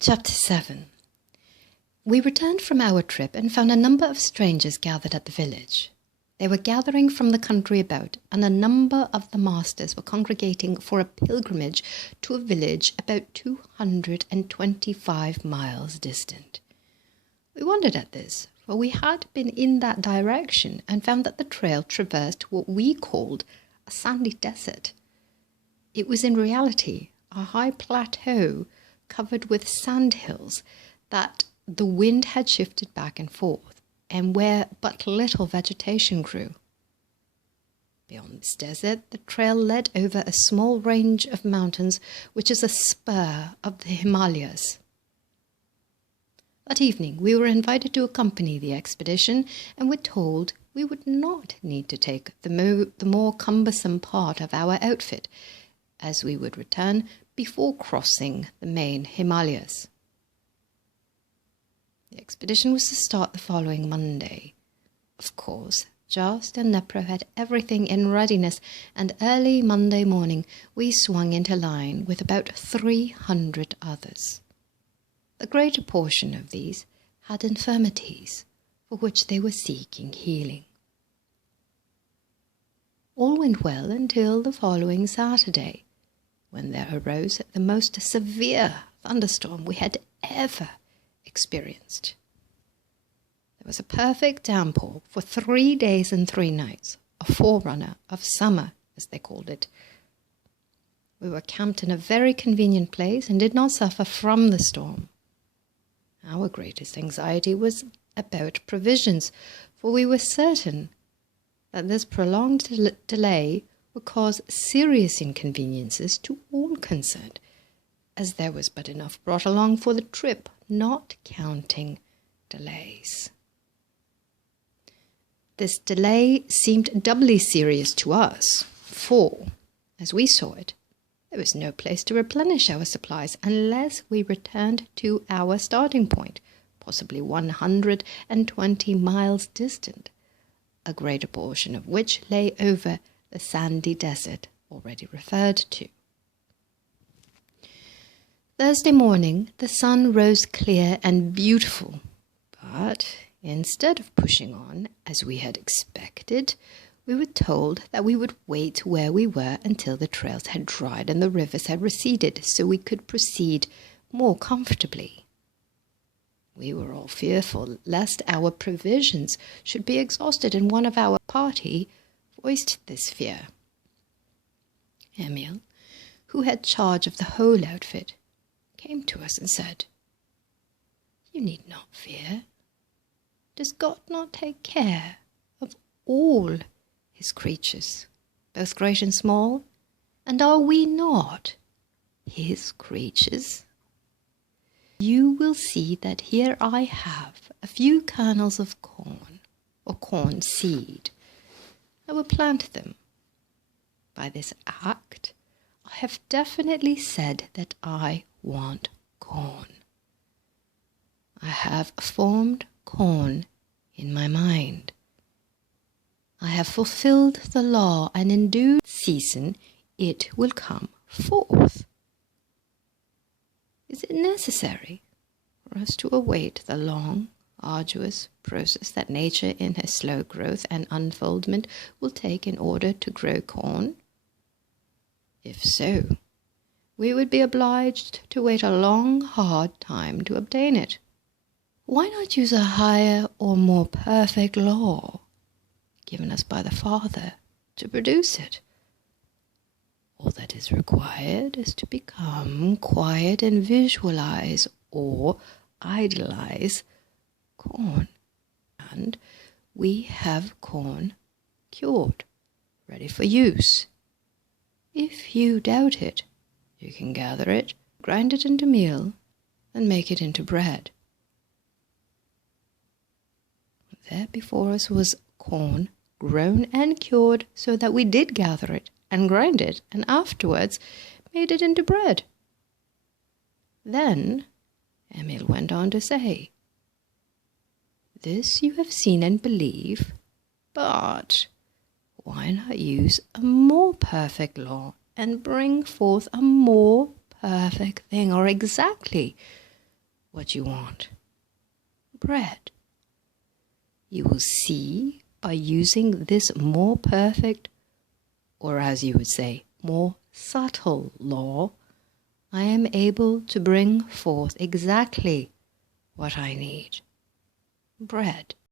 Chapter 7. We returned from our trip and found a number of strangers gathered at the village. They were gathering from the country about, and a number of the masters were congregating for a pilgrimage to a village about 225 miles distant. We wondered at this, for we had been in that direction and found that the trail traversed what we called a sandy desert. It was in reality a high plateau covered with sand hills that the wind had shifted back and forth, and where but little vegetation grew. Beyond this desert, the trail led over a small range of mountains, which is a spur of the Himalayas. That evening, we were invited to accompany the expedition, and were told we would not need to take the more cumbersome part of our outfit, as we would return before crossing the main Himalayas. The expedition was to start the following Monday. Of course, Just and Nepro had everything in readiness, and early Monday morning we swung into line with about 300 others. The greater portion of these had infirmities for which they were seeking healing. All went well until the following Saturday, when there arose the most severe thunderstorm we had ever experienced. There was a perfect downpour for 3 days and 3 nights, a forerunner of summer, as they called it. We were camped in a very convenient place and did not suffer from the storm. Our greatest anxiety was about provisions, for we were certain that this prolonged delay would cause serious inconveniences to all concerned, as there was but enough brought along for the trip, not counting delays. This delay seemed doubly serious to us, for, as we saw it, there was no place to replenish our supplies unless we returned to our starting point, possibly 120 miles distant, a greater portion of which lay over the sandy desert already referred to. Thursday morning, the sun rose clear and beautiful, but instead of pushing on, as we had expected, we were told that we would wait where we were until the trails had dried and the rivers had receded, so we could proceed more comfortably. We were all fearful lest our provisions should be exhausted, and one of our party voiced this fear. EMIL, who had charge of the whole outfit, came to us and said, "You need not fear. Does God not take care of all his creatures, both great and small? And are we not his creatures? You will see that here I have a few kernels of corn, or corn seed. I will plant them. By this act, I have definitely said that I want corn. I have formed corn in my mind. I have fulfilled the law, and in due season it will come forth. Is it necessary for us to await the long, arduous process that nature in her slow growth and unfoldment will take in order to grow corn? If so, we would be obliged to wait a long, hard time to obtain it. Why not use a higher or more perfect law given us by the Father to produce it? All that is required is to become quiet and visualize or idealize corn. And we have corn cured, ready for use. If you doubt it, you can gather it, grind it into meal, and make it into bread. There before us was corn grown and cured so that we did gather it and grind it, and afterwards made it into bread. Then EMIL went on to say, "This you have seen and believe, but why not use a more perfect law and bring forth a more perfect thing, or exactly what you want. Bread. You will see by using this more perfect, or as you would say, more subtle law, I am able to bring forth exactly what I need. Bread.